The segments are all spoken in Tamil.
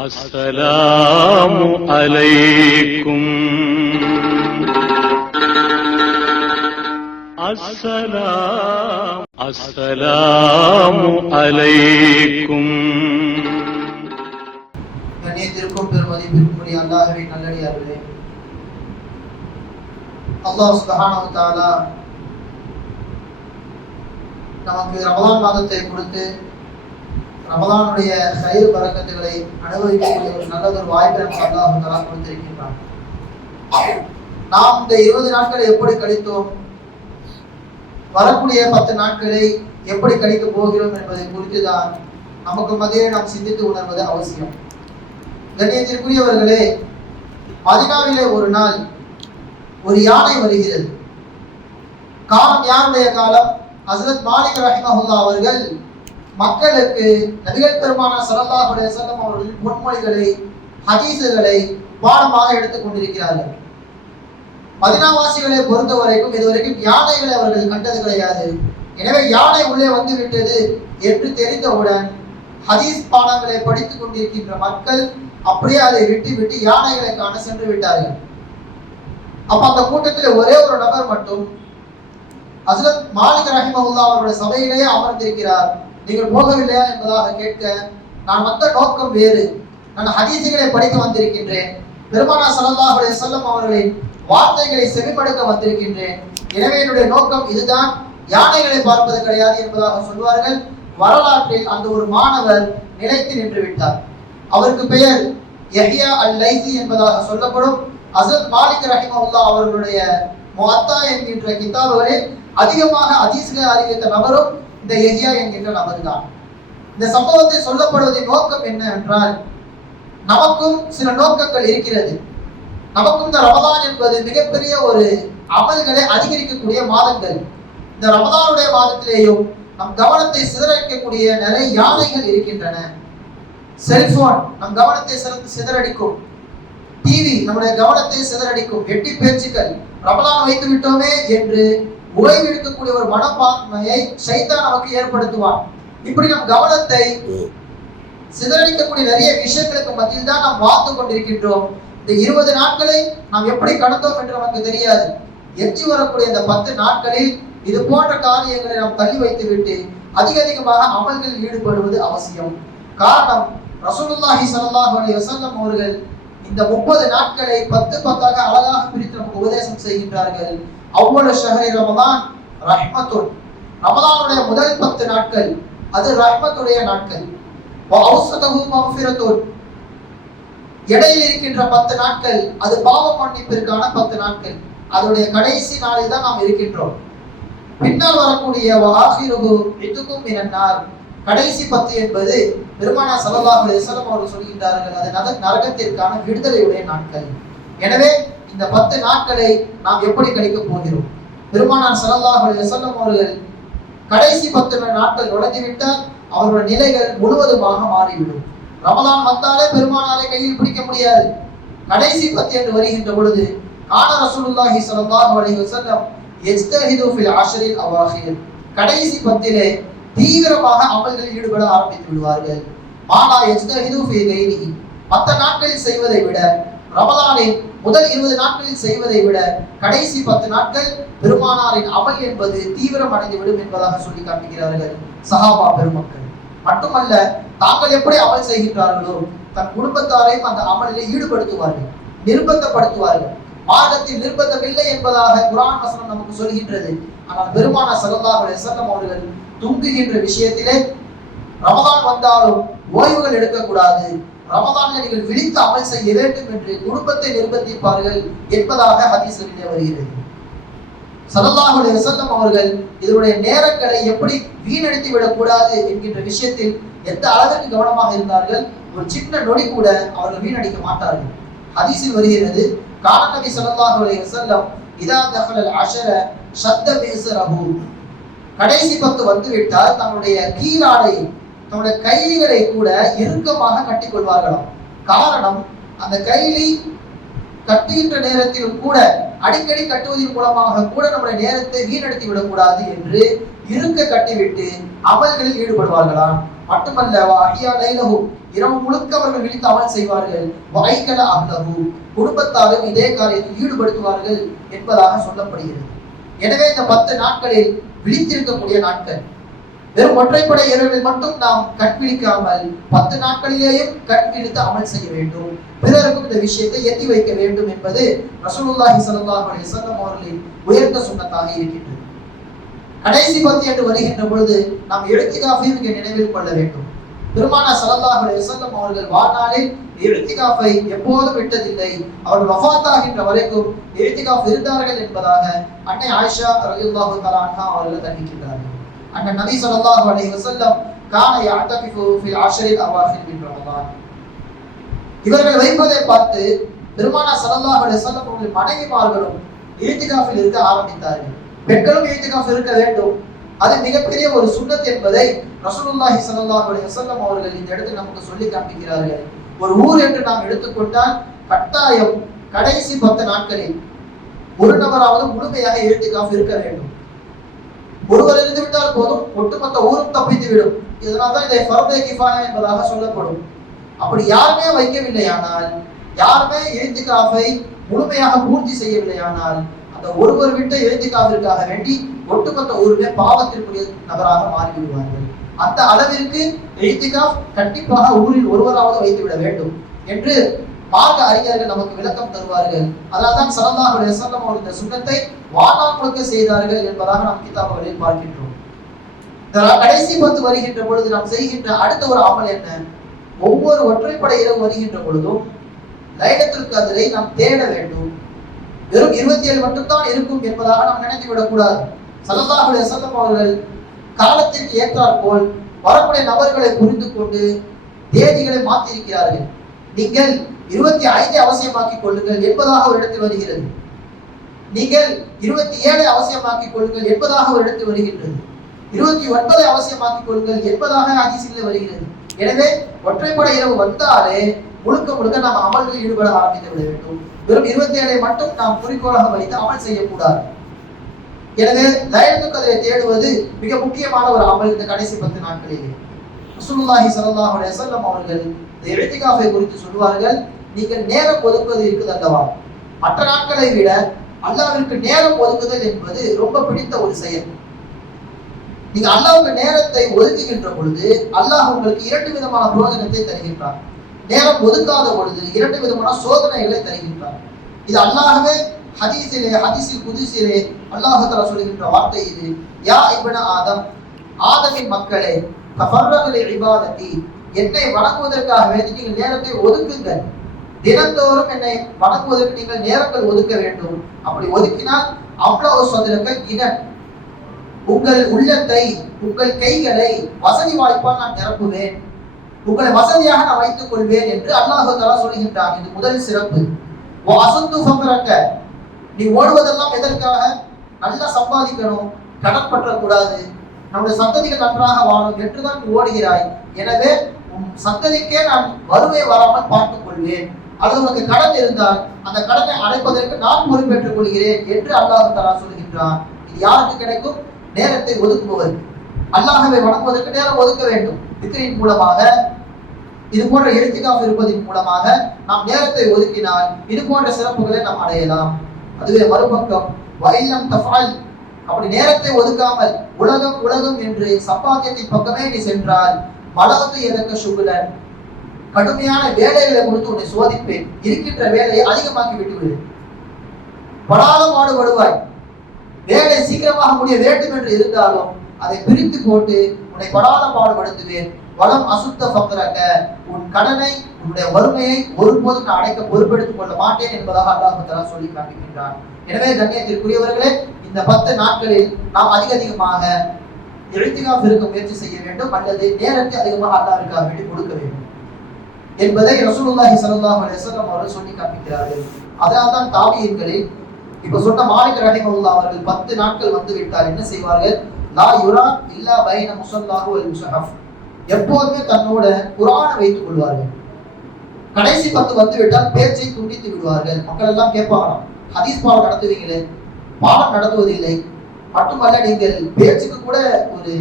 அஸ்ஸலாமு அலைக்கும். அஸ்ஸலாமு அலைக்கும். கண்ணியத்திற்கும் பெருமதிப்பிற்குரிய அல்லாஹ்வின் நல்லடியார்களே, அல்லாஹ் சுப்ஹானஹு வ தஆலா நமக்கு ரமலான் மாதத்தை கொடுத்து ரமலானுடைய கயிறு பரக்கத்துகளை அனுபவிக்கக்கூடிய ஒரு நல்லதொரு வாய்ப்பை நமக்கு அல்லாஹ் தஆலா கொடுத்திருக்கின்றான். நாம் இந்த 20 நாட்களை எப்படி கழித்தோம், வரக்கூடிய 10 நாட்களை எப்படி கழிக்க போகிறோம் என்பதை குறித்து தான் நமக்கு மத்தியிலே நாம் சிந்தித்து உணர்வது அவசியம். கண்ணியத்திற்குரியவர்களே, மதீனாவிலே ஒரு நாள் ஒரு யானை வருகிறது. காலம் யாருடைய காலம்? ஹஸ்ரத் மாலிக் ரஹிமஹுல்லாஹ் அவர்கள் மக்களுக்கு நபிகள் பெருமானார் ஸல்லல்லாஹு அலைஹி வஸல்லம் அவர்களின் பொன்மொழிகளை, ஹதீஸுகளை பாடமாக எடுத்துக் கொண்டிருக்கிறார்கள். மதீனாவாசிகளை பொறுத்த வரைக்கும் இதுவரைக்கும் யானைகளை அவர்கள் கண்டது கிடையாது. எனவே யானை உள்ளே வந்து விட்டது என்று தெரிந்தவுடன் ஹதீஸ் பாடங்களை படித்துக் கொண்டிருக்கின்ற மக்கள் அப்படியே அதை விட்டு யானைகளை காண சென்று விட்டார்கள். அப்ப அந்த கூட்டத்தில் ஒரே ஒரு நபர் மட்டும் ஹஸ்ரத் மாலிக் ரஹிமஹுல்லாஹ் அவருடைய சபையிலேயே அமர்ந்திருக்கிறார். நீங்கள் போகவில்லையா என்பதாக கேட்க, நான் வந்த நோக்கம் வேறு, நான் ஹதீஸுகளை படிக்க வந்திருக்கின்றேன், பெருமானார் ஸல்லல்லாஹு அலைஹி வஸல்லம் அவர்களின் வார்த்தைகளை செவிமடுக்க வந்திருக்கின்றேன், எனவே என்னுடைய நோக்கம் இதுதான், யானைகளை பார்ப்பது கிடையாது என்பதாக சொல்வார்கள். வரலாற்றில் அந்த ஒரு மாணவர் நிலைத்து நின்று விட்டார். அவருக்கு பெயர் யஹ்யா அல்-லைஸி என்பதாக சொல்லப்படும். ஹஸ்ரத் மாலிக் ரஹிமஹுல்லாஹ் அவர்களுடைய முஅத்தா என்கின்ற கிதாபுகளில் அதிகமாக ஹதீஸ்களை அறிவித்த நபரும் இந்த யஹ்யா என்கின்ற நபர் தான். இந்த சம்பவத்தை சொல்லப்படுவதின் நோக்கம் என்ன என்றால், நமக்கும் சில நோக்கங்கள் இருக்கிறது. நமக்கும் இந்த ரமலான் என்பது மிகப்பெரிய ஒரு அமல்களை அதிகரிக்கக்கூடிய மாதங்கள். இந்த ரமலானுடைய மாதத்திலேயும் நம் கவனத்தை சிதறடிக்கக்கூடிய நிறைய யானைகள் இருக்கின்றன. செல்போன் நம் கவனத்தை சிதறடிக்கும், டிவி நம்முடைய கவனத்தை சிதறடிக்கும், எட்டி பேச்சுக்கள், ரமலான் வைத்து விட்டோமே என்று ஓய்வு எடுக்கக்கூடிய ஒரு மனப்பான்மையை ஷைத்தான் நமக்கு ஏற்படுத்துவான். இப்படி நம் கவனத்தை சிதறடிக்கக்கூடிய நிறைய விஷயங்களுக்கு மத்தியில் தான் நாம் வாழ்ந்து கொண்டிருக்கின்றோம். இந்த 20 நாட்களை நாம் எப்படி கடந்தோம் என்று நமக்கு தெரியாது. எஞ்சி வரக்கூடிய இந்த 10 நாட்களில் இது போன்ற காரியங்களை நாம் தள்ளி வைத்து விட்டு அதிகமாக அமல்களில் ஈடுபடுவது அவசியம். காரணம், ரசூலுல்லாஹி ஸல்லல்லாஹு அலைஹி வஸல்லம் அவர்கள் இந்த 30 நாட்களை 10 அழகாக பிரித்து நமக்கு உபதேசம் செய்கின்றார்கள். அவ்வளவு ஷஹரி ரமலான் ரஹ்மத்துன், ரமலானுடைய முதல் 10 நாட்கள் அது ரஹ்மத்துடைய நாட்கள். வஅவுஸதஹு மக்ஃபிரத்துன், இடையில் இருக்கின்ற 10 நாட்கள் அது பாவ மன்னிப்பிற்கான 10 நாட்கள். அதனுடைய கடைசி நாளில் தான் நாம் இருக்கின்றோம். பின்னால் வரக்கூடிய வஆகிருஹு இத்துகும் மினன்னார், கடைசி 10 என்பது பெருமானார் ஸல்லல்லாஹு அலைஹி வஸல்லம் அவர்கள் சொல்கின்றார்கள், அது நரகத்திற்கான விடுதலையுடைய நாட்கள். எனவே இந்த 10 நாட்களை நாம் எப்படி கழிக்க போகிறோம்? பெருமானார் ஸல்லல்லாஹு அலைஹி வஸல்லம் அவர்கள் கடைசி 10 நாட்கள் நுழைந்துவிட்டால் அவர்களுடைய நிலைகள் முழுவதுமாக மாறிவிடும். ரமலான் வந்தாலே பெருமானாரை கையில் பிடிக்க முடியாது. கடைசி 10 என்று வருகின்ற பொழுது கான ரசூலுல்லாஹி ஸல்லல்லாஹு அலைஹி வஸல்லம் யஜ்தஹிது ஃபில் அஷ்ரில் அவாஹிர், கடைசி 10 தீவிரமாக அமல்களில் ஈடுபட ஆரம்பித்து விடுவார்கள். மாலா யஜ்தஹிது ஃபீ கைரிஹி, மற்ற நாட்களில் செய்வதை விட, ரமலானின் முதல் 20 நாட்களில் செய்வதை விட கடைசி 10 நாட்கள் பெருமானாரின் அமல் என்பது தீவிரம் அடைந்துவிடும் என்பதாக சொல்லி காட்டுகிறார்கள் சஹாபா பெருமக்கள். மட்டுமல்ல, தாங்கள் எப்படி அமல் செய்கின்றார்களோ தன் குடும்பத்தாரையும் அந்த அமலிலே ஈடுபடுத்துவார்கள், நிர்பந்தப்படுத்துவார்கள். மார்க்கத்தில் நிர்பந்தமில்லை என்பதாக குர்ஆன் வசனம் நமக்கு சொல்கின்றது. ஆனால் பெருமானார் ஸல்லல்லாஹு அலைஹி வஸல்லம் அவர்கள் தூங்குகின்ற விஷயத்திலே ரமலான் வந்தாலும் ஓய்வுகள் எடுக்கக்கூடாது, ரமலானில் நீங்கள் விழித்து அமல் செய்ய வேண்டும் என்று குடும்பத்தை நிர்பந்திப்பார்கள் என்பதாக ஹதீஸ்களிலே வருகிறது. ஸல்லல்லாஹு அலைஹி வஸல்லம் அவர்கள் இதனுடைய நேரங்களை எப்படி வீணடித்து விடக்கூடாது என்கின்ற விஷயத்தில் எந்த அளவிற்கு கவனமாக இருந்தார்கள். ஒரு சின்ன நொடி கூட அவர்கள் வீணடிக்க மாட்டார்கள். ஹதீஸில் வருகிறது, கான நபி ஸல்லல்லாஹு அலைஹி வஸல்லம் இதா தஹலல் அஷர ஷத்த மிஸ்ரஹு, கடைசி 10 வந்து விட்டால் தங்களுடைய கீழாடை, தங்களுடைய கைலிகளை கூட இறுக்கமாக கட்டிக்கொள்வார்களாம். காரணம், அந்த கைலி கட்டுகின்ற நேரத்திலும் கூட அடிக்கடி கட்டுவதன் மூலமாக கூட நம்முடைய நேரத்தை வீணடித்து விடக்கூடாது என்று இருக்க கட்டிவிட்டு அமல்களில் ஈடுபடுவார்களாம். மட்டுமல்ல அஹியா லைலஹு, இரவு முழுக்க அவர்கள் விழித்து அமல் செய்வார்கள். வைகல அஹ்லஹு, குடும்பத்தாரும் இதே காரியத்தில் ஈடுபடுத்துவார்கள் என்பதாக சொல்லப்படுகிறது. எனவே இந்த 10 நாட்களில் விழித்திருக்கக்கூடிய நாட்கள். வெறும் ஒற்றைப்படை இரவில் மட்டும் நாம் கண் விழிக்காமல் 10 நாட்களிலேயும் கண் விழித்து அமல் செய்ய வேண்டும், பிறருக்கும் இந்த விஷயத்தை எத்தி வைக்க வேண்டும் என்பது ரசூலுல்லாஹி ஸல்லல்லாஹு அலைஹி வஸல்லம் அவர்களின் உயர்ந்த சுன்னத்தாக இருக்கின்றது. கடைசி 10 என்று வருகின்ற பொழுது நாம் இஅ்திகாஃபை இங்கே நினைவில் கொள்ள வேண்டும். பெருமானார் ஸல்லல்லாஹு அலைஹி வஸல்லம் அவர்கள் வாழ்நாளில் இஅ்திகாஃபை எப்போதும் விட்டதில்லை. அவர்கள் வஃபாத் ஆகின்ற வரைக்கும் இஅ்திகாஃப் இருந்தார்கள் என்பதாக அன்னை ஆயிஷா ரலியல்லாஹு தஆலா அன்ஹா அவர்கள் தெரிவிக்கின்றார்கள். அன்ன நபி ஸல்லல்லாஹு அலைஹி வஸல்லம் கான யஅதகிஃபு ஃபில் அஷ்ரில் அவாஹிர் மின் ரமதான். இவர்கள் வைப்பதை பார்த்து பெருமானார் ஸல்லல்லாஹு அலைஹி வஸல்லம் அவர்கள் மனைவிமார்களும் இஅ்திகாஃபில் இருக்க ஆரம்பித்தார்கள். பெண்களும் இஅ்திகாஃப் இருக்க வேண்டும், அது மிகப்பெரிய ஒரு சுன்னத் என்பதை ரசூலுல்லாஹி ஸல்லல்லாஹு அலைஹி வஸல்லம் அவர்கள் இந்த இடத்தில் நமக்கு சொல்லி காண்பிக்கிறார்கள். ஒரு ஊர் என்று நாம் எடுத்துக்கொண்டால் கட்டாயம் கடைசி 10 நாட்களில் ஒரு நபராவது முழுமையாக இஅ்திகாஃப் இருக்க வேண்டும். ஒருவர் இருந்து விட்டால் போதும், ஒட்டுமொத்த ஊரும் தப்பித்து விடும். இதனால்தான் இதை ஃபர்தே கிஃபாயா என்பதாக சொல்லப்படும். அப்படி யாருமே வைக்கவில்லையானால், யாருமே இஅ்திகாஃபை முழுமையாக பூர்த்தி செய்யவில்லையானால், அந்த ஒருவர் விட்ட இஅ்திகாஃபிற்காக வேண்டி ஒட்டுமொத்த ஊருமே பாவத்திற்குரிய நபராக மாறிவிடுவார்கள். அந்த அளவிற்கு இஅ்திகாஃப் கண்டிப்பாக ஊரில் ஒருவராவது வைத்துவிட வேண்டும் என்று மார்க்க அறிஞர்கள் நமக்கு விளக்கம் தருவார்கள். அதனால்தான் ஸல்லல்லாஹு அலைஹி வஸல்லம் அவர்கள் இந்த சுன்னத்தை வாழ்நாள் முழுக்க செய்தார்கள் என்பதாக நாம் கிதாபுகளில் பார்க்கின்றோம். கடைசி 10 வருகின்ற பொழுது நாம் செய்கின்ற அடுத்த ஒரு அமல் என்ன? ஒவ்வொரு ஒற்றைப்படை இரவு வருகின்ற பொழுதும் லைலத்துல் கத்ரை நாம் தேட வேண்டும். வெறும் 27 மட்டும்தான் இருக்கும் என்பதாக நாம் நினைத்து விடக்கூடாது. ஸல்லல்லாஹு அலைஹி வஸல்லம் அவர்கள் காலத்திற்கு ஏற்றாற்போல் வரக்கூடிய நபர்களை புரிந்து கொண்டு தேதிகளை மாற்றியிருக்கிறார்கள். நீங்கள் 25 அவசியமாக்கிக் கொள்ளுங்கள் என்பதாக ஒரு இடத்தில் வருகிறது. நீங்கள் 27 அவசியமாக்கிக் கொள்ளுங்கள் என்பதாக ஒரு இடத்தில் வருகின்றது. 29 அவசியமாக்கிக் கொள்ளுங்கள் என்பதாக ஹதீஸில் வருகிறது. எனவே ஒற்றைப்படை இரவு வந்தாலே முழுக்க முழுக்க நாம் அமல்களில் ஈடுபட ஆரம்பித்து விட வேண்டும். வெறும் 27 மட்டும் நாம் குறிக்கோளாக வைத்து அமல் செய்யக்கூடாது. எனவே லைலத்துல் கத்ரை தேடுவது மிக முக்கியமான ஒரு அமல் இந்த கடைசி 10 நாட்களிலே. ரசூலுல்லாஹி ஸல்லல்லாஹு அலைஹி வஸல்லம் அவர்கள் இந்த இஅ்திகாஃபை குறித்து சொல்வார்கள், நீங்கள் நேரம் ஒதுக்குவது இருக்குது அல்லவா, மற்ற நாட்களை விட அல்லாஹ்விற்கு நேரம் ஒதுக்குதல் என்பது ரொம்ப பிடித்த ஒரு செயல். நீங்க அல்லாஹ்வுக்கு நேரத்தை ஒதுக்குகின்ற பொழுது அல்லாஹ் உங்களுக்கு 2 விதமான பிரயோஜனத்தை தருகின்றார். நேரம் ஒதுக்காத பொழுது 2 விதமான சோதனைகளை தருகின்றார். இது அல்லாஹ்வே ஹதீஸில் குதுஸிலே அல்லாஹ் தஆலா சொல்கின்ற வார்த்தை இது. யா இப்ன ஆதம், ஆதமின் மக்களே, தஃபர்ரகு லிஇபாதத்தி, என்னை வணங்குவதற்காக வேண்டி நீங்கள் நேரத்தை ஒதுக்குங்கள். தினந்தோறும் என்னை வணங்குவதற்கு நீங்கள் நேரங்கள் ஒதுக்க வேண்டும். அப்படி ஒதுக்கினால் அவ்வளவு சதுரங்கள் இனன், உங்கள் உள்ளத்தை, உங்கள் கைகளை வசதி வாய்ப்பால் நான் நிரப்புவேன், உங்களை வசதியாக நான் வைத்துக் கொள்வேன் என்று அல்லாஹ் தஆலா சொல்கின்றான். இது முதல் சிறப்பு. வஅஸந்து ஃபக்ரக, நீ ஓடுவதெல்லாம் எதற்காக? நல்லா சம்பாதிக்கணும், கடன் பற்றக்கூடாது, நம்முடைய சந்ததிகள் நன்றாக வாழும் என்றுதான் நீ ஓடுகிறாய். எனவே உன் சந்ததிக்கே நான் வறுமை வராமல் பார்த்துக் கொள்வேன். அல்லது உனக்கு கடன் இருந்தால் அந்த கடனை அடைப்பதற்கு நான் பொறுப்பேற்றுக் கொள்கிறேன் என்று அல்லாஹ் தஆலா சொல்கின்றான். இது யாருக்கு கிடைக்கும்? நேரத்தை ஒதுக்குபவர். அல்லாஹ்வை வணங்குவதற்கு நேரம் ஒதுக்க வேண்டும். திக்ரின் மூலமாக, இது போன்ற இஅ்திகாஃப் இருப்பதன் மூலமாக நாம் நேரத்தை ஒதுக்கினால் இது போன்ற சிறப்புகளை நாம் அடையலாம். அதுவே மறுபக்கம் வஇல்லம் தஃஅல், அப்படி நேரத்தை ஒதுக்காமல் உலகம் உலகம் என்று சம்பாத்தியத்தின் பக்கமே நீ சென்றால் மலகத்து எதற்கு சுகுலன், கடுமையான வேலைகளை கொடுத்து உன்னை சோதிப்பேன், இருக்கின்ற வேலையை அதிகமாக்கி விட்டுவிடு, படாத பாடுபடுவாய். வேலை சீக்கிரமாக முடிய வேண்டும் என்று இருந்தாலும் அதை பிரித்து போட்டு உன்னை படாத பாடுபடுத்துவேன். வலம் அசுத்த ஃபக்ரக, உன் கடனை, உன்னுடைய வறுமையை ஒருபோதும் நான் அடைக்க பொறுப்பெடுத்துக் கொள்ள மாட்டேன் என்பதாக அல்லாஹ் தஆலா சொல்லி காண்பிக்கின்றான். எனவே கண்ணியத்திற்குரியவர்களே, இந்த 10 நாட்களில் நாம் அதிகமாக இஅ்திகாஃப் இருக்க முயற்சி செய்ய வேண்டும், அல்லது நேரத்தை அதிகமாக அல்லாஹ்விற்காக வேண்டி கொடுக்க வேண்டும் என்பதை ரசூலுல்லாஹி ஸல்லல்லாஹு அலைஹி வஸல்லம் அவர்கள் சொல்லி காண்பிக்கிறார்கள். அதனால்தான் தாபியீன்களில் இப்ப சொன்ன மாலிக் ரஹிமஹுல்லாஹ் அவர்கள் 10 நாட்கள் வந்து விட்டால் என்ன செய்வார்கள்? லா யுரா இல்லா பைன முஸல்லாஹு வல் முஸஹஃப், எப்போதுமே தன்னோட குர்ஆனை வைத்துக் கொள்வார்கள். கடைசி 10 வந்து விட்டால் பேச்சை துண்டித்து விடுவார்கள். மக்கள் எல்லாம் கேட்பாங்களாம், ஹதீஸ் பாடம் நடத்துவீங்களே, பாடம் நடத்துவதில்லை, மட்டுமல்ல நீங்கள் பேச்சுக்கு கூட ஒரு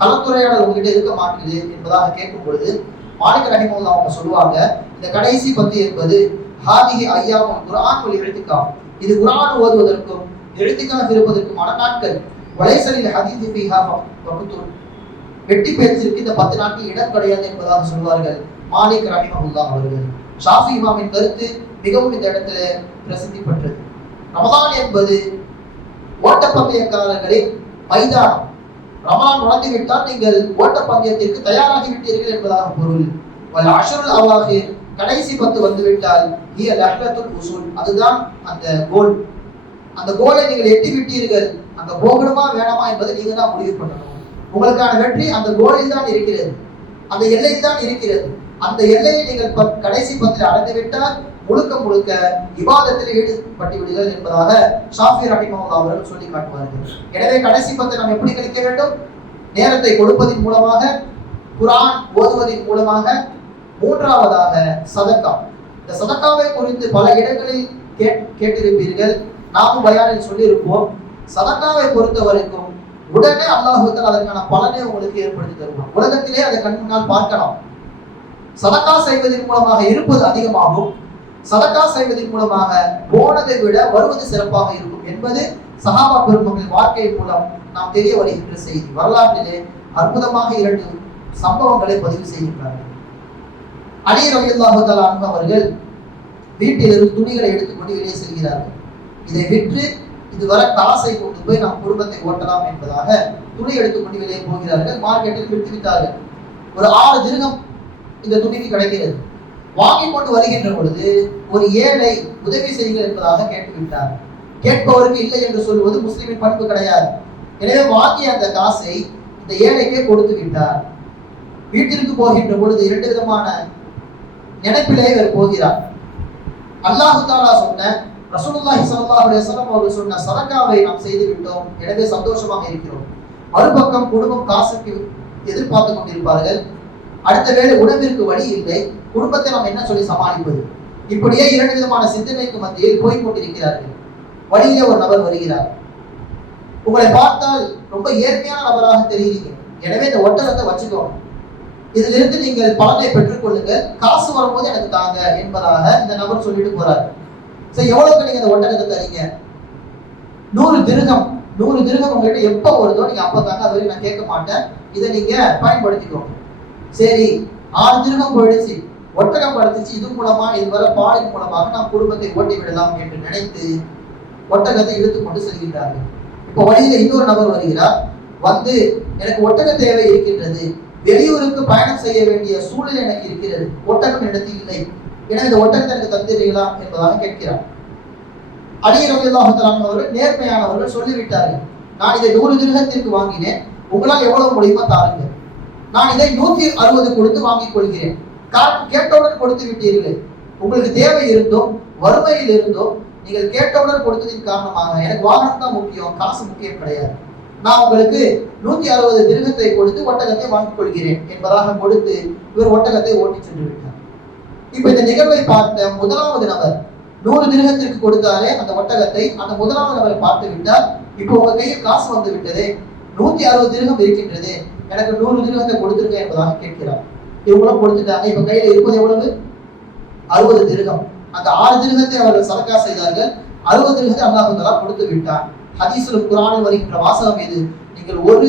கலந்துரையாடல் உங்ககிட்ட இருக்க மாட்டேங்குது என்பதாக கேட்கும் பொழுது மாலிக் ரஹிமஹுல்லாஹ் அவங்க சொல்லுவாங்க, இந்த கடைசி 10 என்பது ஹாதிஹி அய்யாமுல் குர்ஆன் வல் இஅ்திகாஃப், இது குர்ஆன் ஓதுவதற்கும் இஅ்திகாஃப் இருப்பதற்குமான நாட்கள். வலைஸலில் ஹதீஸி ஃபீஹா வக்துன், வெட்டி பேச்சிற்கு இந்த 10 நாட்கள் இடம் கிடையாது என்பதாக சொல்வார்கள் மாலிக் ரஹிமஹுல்லாஹ் அவர்கள். ஷாஃபி இமாமின் கருத்து மிகவும் இந்த இடத்துல பிரசித்தி பெற்றது. ரமதான் என்பது ஓட்டப்பந்தயக்காரர்களின் மைதானம். ரமலான் நுழைந்து விட்டால் நீங்கள் ஓட்டப்பந்தயத்திற்கு தயாராகி விட்டீர்கள் என்பதாக பொருள். வல் அஷ்ருல் அவாஹிர், கடைசி 10 வந்துவிட்டால் ஹிய லஹ்லத்துல் உசூல், அதுதான் அந்த கோல். அந்த கோலை நீங்கள் எட்டி விட்டீர்கள், அங்க போகணுமா வேணாமா என்பதை நீங்க தான் முடிவு பண்ணணும். உங்களுக்கான வெற்றி அந்த கோலில் தான் இருக்கிறது, அந்த எல்லையில் தான் இருக்கிறது. அந்த எல்லையை நீங்கள் கடைசி 10 அடைந்து விட்டால் முழுக்க முழுக்க இபாதத்தில் ஈடுபட்டு விடுங்கள் என்பதாக ஷாஃபி ரஹிமஹுல்லாஹ் அவர்கள் சொல்லி காட்டுவார்கள். எனவே கடைசி 10 நாம் எப்படி கழிக்க வேண்டும்? நேரத்தை கொடுப்பதின் மூலமாக, குர்ஆன் ஓதுவதின் மூலமாக, மூன்றாவதாக சதக்கா. இந்த சதக்காவை குறித்து பல இடங்களில் கேட்டிருப்பீர்கள், நாமும் பயானில் சொல்லியிருப்போம். சதக்காவை பொறுத்த வரைக்கும் உடனே அல்லாஹ் அதற்கான பலனை உங்களுக்கு ஏற்படுத்தி தருவான். உலகத்திலே அதை கண் முன்னால் பார்க்கலாம். சதக்கா செய்வதன் மூலமாக இருப்பது அதிகமாகும், சதக்கா செய்வதன் மூலமாக போனதை விட வருவது சிறப்பாக இருக்கும் என்பது சஹாபா பெருமக்களின் வாழ்க்கை மூலம் நாம் தெரிய வருகின்ற செய்தி. வரலாற்றிலே அற்புதமாக 2 சம்பவங்களை பதிவு செய்கின்றார்கள். அலி ரலியல்லாஹு தஆலா அன்ஹு அவர்கள் வீட்டிலிருந்து துணிகளை எடுத்துக்கொண்டு வெளியே செல்கிறார்கள். இதை விற்று இதுவரை காசை கொண்டு போய் நாம் குடும்பத்தை ஓட்டலாம் என்பதாக துணி எடுத்துக்கொண்டு வெளியே போகிறார்கள். மார்க்கெட்டில் விற்று விட்டார்கள். ஒரு 6 திர்ஹம் இந்த துணிக்கு கிடைக்கிறது. வாங்கி கொண்டு வருகின்ற பொழுது ஒரு ஏழை உதவி செய்யுங்கள் என்பதாக கேட்டுவிட்டார். கேட்பவருக்கு இல்லை என்று சொல்வது முஸ்லிமின் பண்பு கிடையாது. எனவே வாங்கிய அந்த காசை இந்த ஏழைக்கே கொடுத்து விட்டார். வீட்டிற்கு போகின்ற பொழுது 2 விதமான நினைப்பிலே இவர் போகிறார். அல்லாஹ் தஆலா சொன்ன, ரசூலுல்லாஹி ஸல்லல்லாஹு அலைஹி வஸல்லம் அவர்கள் சொன்ன சதக்காவை நாம் செய்து விட்டோம், எனவே சந்தோஷமாக இருக்கிறோம். மறுபக்கம் குடும்பம் காசுக்கு எதிர்பார்த்து கொண்டிருப்பார்கள். அடுத்த வேளை உணவிற்கு வழி இல்லை, குடும்பத்தை நாம் என்ன சொல்லி சமாளிப்பது? இப்படியே 2 விதமான சிந்தனைக்கு மத்தியில் போய் கொண்டிருக்கிறார்கள். வழியிலே ஒரு நபர் வருகிறார். உங்களை பார்த்தால் ரொம்ப இயற்கையான நபராக தெரியுறீங்க, எனவே இந்த ஒட்டகத்தை வச்சுக்கோங்க, இதிலிருந்து நீங்கள் பலனை பெற்றுக் கொள்ளுங்கள், காசு வரும்போது எனக்கு தாங்க என்பதாக இந்த நபர் சொல்லிட்டு போறாரு. சரி, எவ்வளவுக்கு நீங்க இந்த ஒட்டகத்தை தரீங்க? 100 திர்ஹம். 100 திர்ஹம் உங்ககிட்ட எப்ப வருதோ நீங்க அப்ப தாங்க, அது வரைக்கும் நான் கேட்க மாட்டேன், இதை நீங்க பயன்படுத்திக்கோங்க. சரி, 6 திர்ஹம் போயிடுச்சு, ஒட்டகம் படுத்துச்சு, இது மூலமா இதுவரை பாலின் மூலமாக நாம் குடும்பத்தை ஓட்டி விடலாம் என்று நினைத்து ஒட்டகத்தை இழுத்துக் கொண்டு செல்கின்றார்கள். இப்போ வழியில இன்னொரு நபர் வருகிறார். வந்து, எனக்கு ஒட்டக தேவை இருக்கின்றது, வெளியூருக்கு பயணம் செய்ய வேண்டிய சூழ்நிலை எனக்கு இருக்கிறது, ஒட்டகம் இடத்தில் இல்லை, எனவே இந்த ஒட்டகத்தை எனக்கு தந்துடுறீங்களா என்பதாக கேட்கிறார். அலி ரலியல்லாஹு தஆலா அவர்கள் நேர்மையானவர்கள் சொல்லிவிட்டார்கள், நான் இதை 100 திர்ஹத்திற்கு வாங்கினேன், உங்களால் எவ்வளவு முடியுமோ தாருங்கள், நான் இதை 160 கொடுத்து வாங்கிக் கொள்கிறேன். காரணம், கேட்டவுடன் கொடுத்து விட்டீர்கள், உங்களுக்கு தேவை இருந்தோம், வறுமையில் இருந்தோம், நீங்கள் கேட்டவுடன் கொடுத்ததின் காரணமாக எனக்கு வாகனம் தான் முக்கியம், காசு முக்கியம் கிடையாது, நான் உங்களுக்கு 160 திர்ஹத்தை கொடுத்து ஒட்டகத்தை வாங்கிக் கொள்கிறேன் என்பதாக கொடுத்து இவர் ஒட்டகத்தை ஓட்டி சென்று விட்டார். இப்ப இந்த நிகழ்வை பார்த்த முதலாவது நபர் 100 திர்ஹத்திற்கு கொடுத்தாலே அந்த ஒட்டகத்தை அந்த முதலாவது நபரை பார்த்து விட்டார். இப்போ உங்க கையில் காசு வந்து விட்டது, 160 திர்ஹம் இருக்கின்றது, எனக்கு 100 திர்ஹத்தை கொடுத்துருங்க என்பதாக கேட்கிறார். இவங்களும் கொடுத்துட்டாங்க. இப்ப கையில இருப்பது எவ்வளவு? 60 திர்ஹம். அந்த 6 திர்ஹத்தை அவர்கள் சதக்கா செய்தார்கள், 60 திர்ஹத்தை அல்லாஹ் தஆலா கொடுத்து விட்டார். ஹதீஸில் குர்ஆனில் வருகின்ற வாசகம் இது, நீங்கள் ஒரு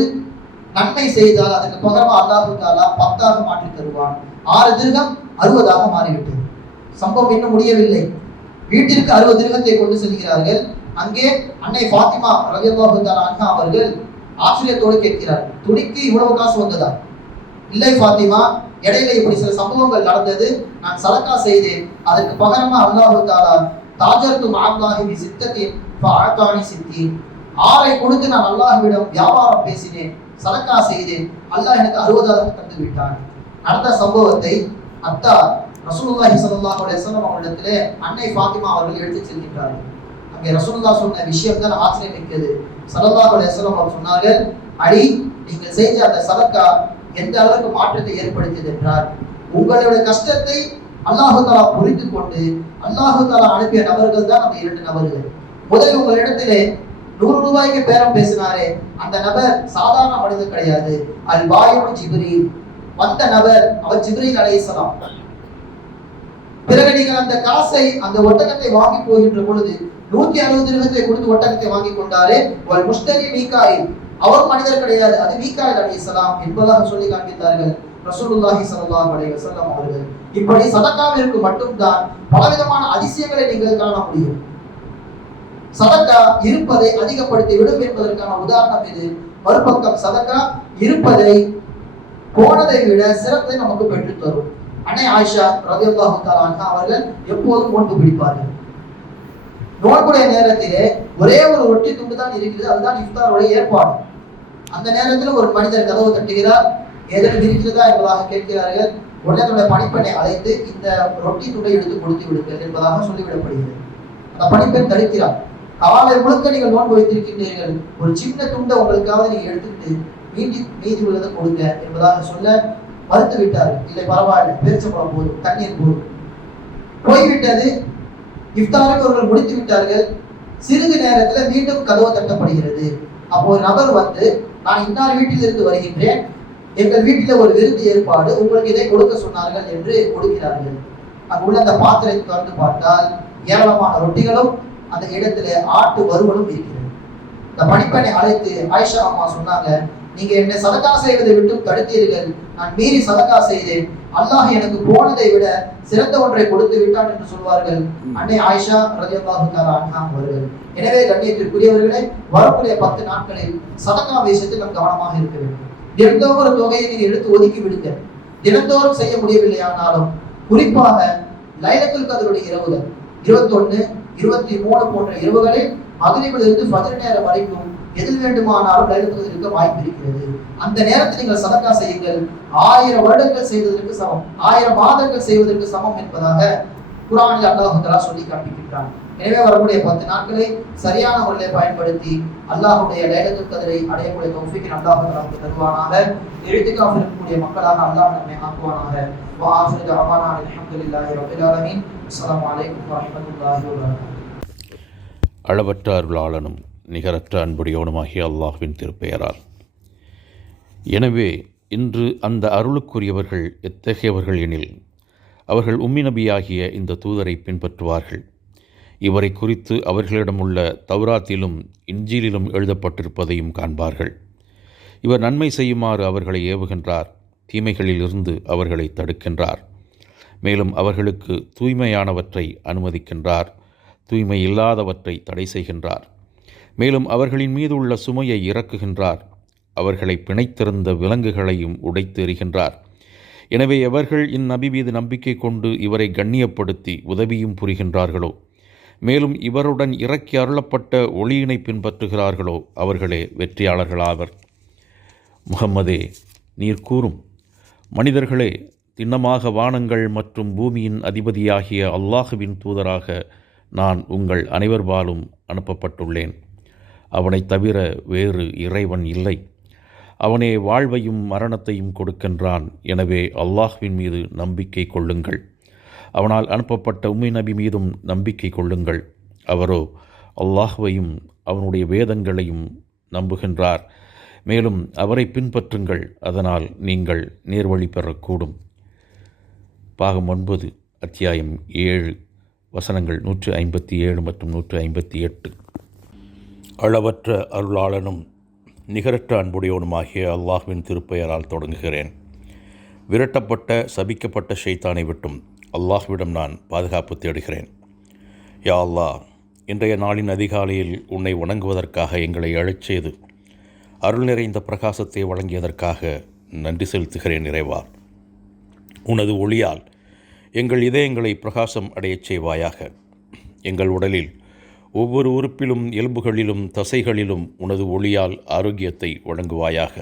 நன்மை செய்தால் அதற்கு பகரமா அல்லாஹ் தஆலா 10ஆக மாற்றி தருவான். 6 திர்ஹம் 60ஆக மாறிவிட்டது. சம்பவம் இன்னும் முடியவில்லை. வீட்டிற்கு 60 திர்ஹத்தை கொண்டு செல்கிறார்கள். அங்கே அன்னை ஃபாத்திமா ரலியல்லாஹு தஆலா அன்ஹா அவர்கள் ஆச்சரியத்தோடு கேட்கிறார்கள், துணிக்கு இவ்வளவு காசு வந்ததா? இல்லை ஃபாத்திமா, இடையில இப்படி சில சம்பவங்கள் நடந்தது, நான் சதக்கா செய்தேன், அதற்கு பகரமா அல்லாஹ் தஆலா தாஜர்து மஅல்லாஹி பி சித்தத்தின் ஃபஅதானி சித்தீன், 6ஐ கொடுத்து நான் அல்லாஹ்விடம் வியாபாரம் பேசினேன், சதக்கா செய்தேன், அல்லாஹ் எனக்கு 60ஆக தந்து விட்டான். நடந்த சம்பவத்தை அத்தா ரசூலுல்லாஹி ஸல்லல்லாஹு அலைஹி வஸல்லம் அவர்களிடத்திலே அன்னை ஃபாத்திமா அவர்கள் எடுத்து செல்கின்றார்கள். அங்கே ரசூலுல்லாஹ் சொன்ன விஷயம் தான் ஆச்சரியம் மிக்கது. ஸல்லல்லாஹு அலைஹி வஸல்லம் அவர்கள் சொன்னார்கள், அலி, நீங்கள் செஞ்ச அந்த சதக்கா எந்த அளவுக்கு மாற்றத்தை ஏற்படுத்தியது என்றால், உங்களுடைய கஷ்டத்தை அல்லாஹ் தஆலா புரிந்து கொண்டு அல்லாஹ் தஆலா அனுப்பிய நபர்கள் தான் அந்த 2 நபர்கள். முதலில் உங்களிடத்திலே ரூபாய்க்கு பேரம் பேசினாரே அந்த நபர் சாதாரண மனிதர் கிடையாது. அல் பாயிஉ ஜிப்ரீல், வந்த நபர் அவர் ஜிப்ரீல் அலைஹிஸ்ஸலாம். பிறகு நீங்கள் அந்த காசை, அந்த ஒட்டகத்தை வாங்கி போகின்ற பொழுது 160 திரகத்தை கொடுத்து ஒட்டகத்தை வாங்கி கொண்டாரே, வல் முஷ்தரி மீகாயில், அவர் மனிதர் கிடையாது, அது மீகாயில் அலைஹிஸ்ஸலாம் என்பதாக சொல்லி காண்பித்தார்கள் ரசூலுல்லாஹி ஸல்லல்லாஹு அலைஹி வஸல்லம் அவர்கள். இப்படி சதக்காவிற்கு மட்டும்தான் பலவிதமான அதிசயங்களை நீங்கள் காண முடியும். சதக்கா இருப்பதை அதிகப்படுத்தி விடும் என்பதற்கான உதாரணம் இது. மறுபக்கம் சதக்கா இருப்பதை போனதை விட சிறப்பை நமக்கு பெற்றுத் தரும். அன்னை ஆயிஷா ரலியல்லாஹு தஆலா அன்ஹா அவர்கள் எப்போதும் நோன்பு பிடிப்பார்கள். நோன்புடைய நேரத்திலே ஒரே ஒரு ரொட்டி துண்டு தான் இருக்கிறது, அதுதான் இஃப்தாருடைய ஏற்பாடு. அந்த நேரத்தில் ஒரு மனிதர் கதவு தட்டுகிறார், ஏதேனும் இருக்கிறதா என்பதாக கேட்கிறார்கள். உடனே தன்னுடைய பணிப்பெண்ணை அழைத்து இந்த ரொட்டி துண்டை எடுத்து கொடுத்து விடுங்கள் என்பதாக சொல்லிவிடப்படுகிறது. அந்த பணிப்பெண் தடுக்கிறார். காலை முழுக்க நீங்கள் நோன்பு வைத்திருக்கின்றீர்கள், ஒரு சின்ன துண்டை உங்களுக்காக நீங்க எடுத்துக்கிட்டு மீதி உள்ளதை கொடுங்க என்பதாக சொல்ல மறுத்து விட்டார்கள். இல்லை பரவாயில்லை, பேரிச்சம்பழம் போதும், தண்ணீர் போதும். போய்விட்டது. இஃப்தாருக்கு அவர்கள் முடித்து விட்டார்கள். சிறிது நேரத்தில் மீண்டும் கதவு தட்டப்படுகிறது. அப்போ ஒரு நபர் வந்து, நான் இன்னார் வீட்டில் இருந்து வருகின்றேன், எங்கள் வீட்டில் ஒரு விருந்து ஏற்பாடு, உங்களுக்கு இதை கொடுக்க சொன்னார்கள் என்று கொடுக்கிறார்கள். அங்குள்ள அந்த பாத்திரத்தை திறந்து பார்த்தால் ஏராளமான ரொட்டிகளும் அந்த இடத்துல ஆட்டு வறுவலும் இருக்கிறது. இந்த பணிப்பெண்ணை அழைத்து ஆயிஷா அம்மா சொன்னாங்க, நீங்க என்னை சதக்கா செய்வதை விட்டு தடுத்தீர்கள், நான் மீறி சதக்கா செய்தேன், அல்லாஹ் எனக்கு போனதை விட சிறந்த ஒன்றை கொடுத்து விட்டான் என்று சொல்வார்கள் அன்னை ஆயிஷா ரலியல்லாஹு தஆலா அன்ஹா அவர்கள். எனவே கண்ணியத்திற்குரியவர்களே, வரக்கூடிய 10 நாட்களில் சதக்கா விஷயத்தில் நாம் கவனமாக இருக்க வேண்டும். தினந்தோறும் ஒரு தொகையை நீங்க எடுத்து ஒதுக்கி விடுங்க. தினந்தோறும் செய்ய முடியவில்லையானாலும் குறிப்பாக லைலத்துல் கத்ருடைய இரவுகள் 21, 23 போன்ற இரவுகளில் மக்ரிபிலிருந்து ஃபஜ்ர் நேரம் வரைக்கும் எதில் வேண்டுமானாலும் லைலத்துல் கத்ர் இருக்க வாய்ப்பு இருக்கிறது. அந்த நேரத்தில் நீங்கள் சதக்கா செய்யுங்கள். 1000 வருடங்கள் செய்வதற்கு சமம், 1000 மாதங்கள் செய்வதற்கு சமம் என்பதாக குர்ஆனில் அல்லாஹ் தஆலா சொல்லி காண்பிக்கின்றான். எனவே வரக்கூடிய 10 நாட்களை சரியான முறையில் பயன்படுத்தி அல்லாஹ்வுடைய லைலத்துல் கத்ரை அடையக்கூடிய தௌஃபீக்கை அல்லாஹ் நமக்கு தருவானாக. இஹ்திகாஃப் இருக்கக்கூடிய மக்களாக அல்லாஹ் நம்மை ஆக்குவானாக. வ ஆஃபிரு தஅவானா அல்ஹம்துலில்லாஹி ரப்பில் ஆலமீன். அஸ்ஸலாமு அலைக்கும் வ ரஹ்மத்துல்லாஹி வ பரகாத்துஹு. அளவற்ற அருளாளனும் நிகரற்ற அன்புடையவனுமாகிய அல்லாஹ்வின் திருப்பெயரால். எனவே இன்று அந்த அருளுக்குரியவர்கள் எத்தகையவர்கள் எனில் அவர்கள் உம்மி நபியாகிய இந்த தூதரை பின்பற்றுவார்கள். இவரை குறித்து அவர்களிடமுள்ள தௌராத்திலும் இன்ஜீலிலும் எழுதப்பட்டிருப்பதையும் காண்பார்கள். இவர் நன்மை செய்யுமாறு அவர்களை ஏவுகின்றார், தீமைகளிலிருந்து அவர்களை தடுக்கின்றார். மேலும் அவர்களுக்கு தூய்மையானவற்றை அனுமதிக்கின்றார், தூய்மை இல்லாதவற்றை தடை செய்கின்றார். மேலும் அவர்களின் மீது உள்ள சுமையை இறக்குகின்றார், அவர்களை பிணைத்திருந்த விலங்குகளையும் உடைத்து எறிகின்றார். எனவே எவர்கள் இந்நபி மீது நம்பிக்கை கொண்டு இவரை கண்ணியப்படுத்தி உதவியும் புரிகின்றார்களோ, மேலும் இவருடன் இறக்கி அருளப்பட்ட ஒளியினை பின்பற்றுகிறார்களோ அவர்களே வெற்றியாளர்களாவர். முஹம்மதே, நீர் கூறும், மனிதர்களே, திண்ணமாக வானங்கள் மற்றும் பூமியின் அதிபதியாகிய அல்லாஹுவின் தூதராக நான் உங்கள் அனைவர்பாலும் அனுப்பப்பட்டுள்ளேன். அவனைத் தவிர வேறு இறைவன் இல்லை. அவனே வாழ்வையும் மரணத்தையும் கொடுக்கின்றான். எனவே அல்லாஹ்வின் மீது நம்பிக்கை கொள்ளுங்கள். அவனால் அனுப்பப்பட்ட உம்மி நபி மீதும் நம்பிக்கை கொள்ளுங்கள். அவரோ அல்லாஹ்வையும் அவனுடைய வேதங்களையும் நம்புகின்றார். மேலும் அவரை பின்பற்றுங்கள், அதனால் நீங்கள் நேர்வழி பெறக்கூடும். பாகம் 9, அத்தியாயம் 7, வசனங்கள் 157 மற்றும் 158. அளவற்ற அருளாளனும் நிகரற்ற அன்புடையவனுமாகிய அல்லாஹ்வின் திருப்பெயரால் தொடங்குகிறேன். விரட்டப்பட்ட சபிக்கப்பட்ட ஷைத்தானை விட்டும் அல்லாஹ்விடம் நான் பாதுகாப்பு தேடுகிறேன். யா அல்லாஹ், இன்றைய நாளின் அதிகாலையில் உன்னை வணங்குவதற்காக எங்களை அழச் செய்து அருள் நிறைந்த பிரகாசத்தை வழங்கியதற்காக நன்றி செலுத்துகிறேன். இறைவா, உனது ஒளியால் எங்கள் இதயங்களை பிரகாசம் அடையச் செய்வாயாக. எங்கள் உடலில் ஒவ்வொரு உறுப்பிலும் எலும்புகளிலும் தசைகளிலும் உனது ஒளியால் ஆரோக்கியத்தை வழங்குவாயாக.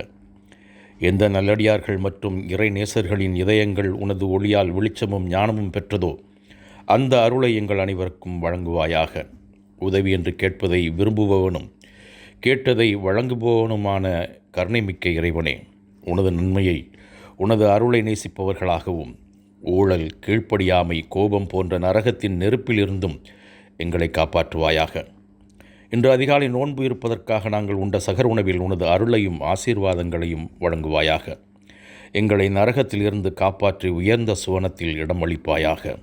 எந்த நல்லடியார்கள் மற்றும் இறை நேசர்களின் இதயங்கள் உனது ஒளியால் வெளிச்சமும் ஞானமும் பெற்றதோ அந்த அருளை எங்கள் அனைவருக்கும் வழங்குவாயாக. உதவி என்று கேட்பதை விரும்புபவனும் கேட்டதை வழங்குபவனுமான கருணைமிக்க இறைவனே, உனது நன்மையை உனது அருளை நேசிப்பவர்களாகவும் ஊழல், கீழ்ப்படியாமை, கோபம் போன்ற நரகத்தின் நெருப்பிலிருந்தும் எங்களை காப்பாற்றுவாயாக. இன்று அதிகாலை நோன்பு இருப்பதற்காக நாங்கள் உண்ட சகர் உணவில் உனது அருளையும் ஆசீர்வாதங்களையும் வழங்குவாயாக. எங்களை நரகத்தில் இருந்து காப்பாற்றி உயர்ந்த சுவனத்தில் இடமளிப்பாயாக.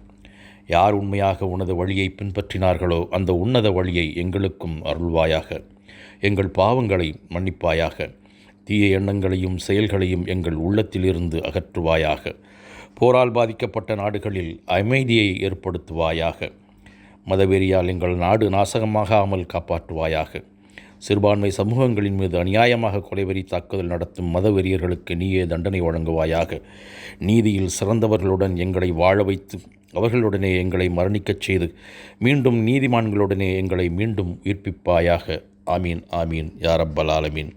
யார் உண்மையாக உனது வழியை பின்பற்றினார்களோ அந்த உன்னத வழியை எங்களுக்கும் அருள்வாயாக. எங்கள் பாவங்களை மன்னிப்பாயாக. தீய எண்ணங்களையும் செயல்களையும் எங்கள் உள்ளத்திலிருந்து அகற்றுவாயாக. போரால் பாதிக்கப்பட்ட நாடுகளில் அமைதியை ஏற்படுத்துவாயாக. மதவெறியால் எங்கள் நாடு நாசகமாகாமல் காப்பாற்றுவாயாக. சிறுபான்மை சமூகங்களின் மீது அநியாயமாக கொலைவெறி தாக்குதல் நடத்தும் மதவெறியர்களுக்கு நீயே தண்டனை வழங்குவாயாக. நீதியில் சிறந்தவர்களுடன் எங்களை வாழ வைத்து அவர்களுடனே எங்களை மரணிக்கச் செய்து மீண்டும் நீதிமான்களுடனே எங்களை மீண்டும் உயிர்ப்பிப்பாயாக. ஆமீன் ஆமீன் யா ரப்பல் ஆலமீன்.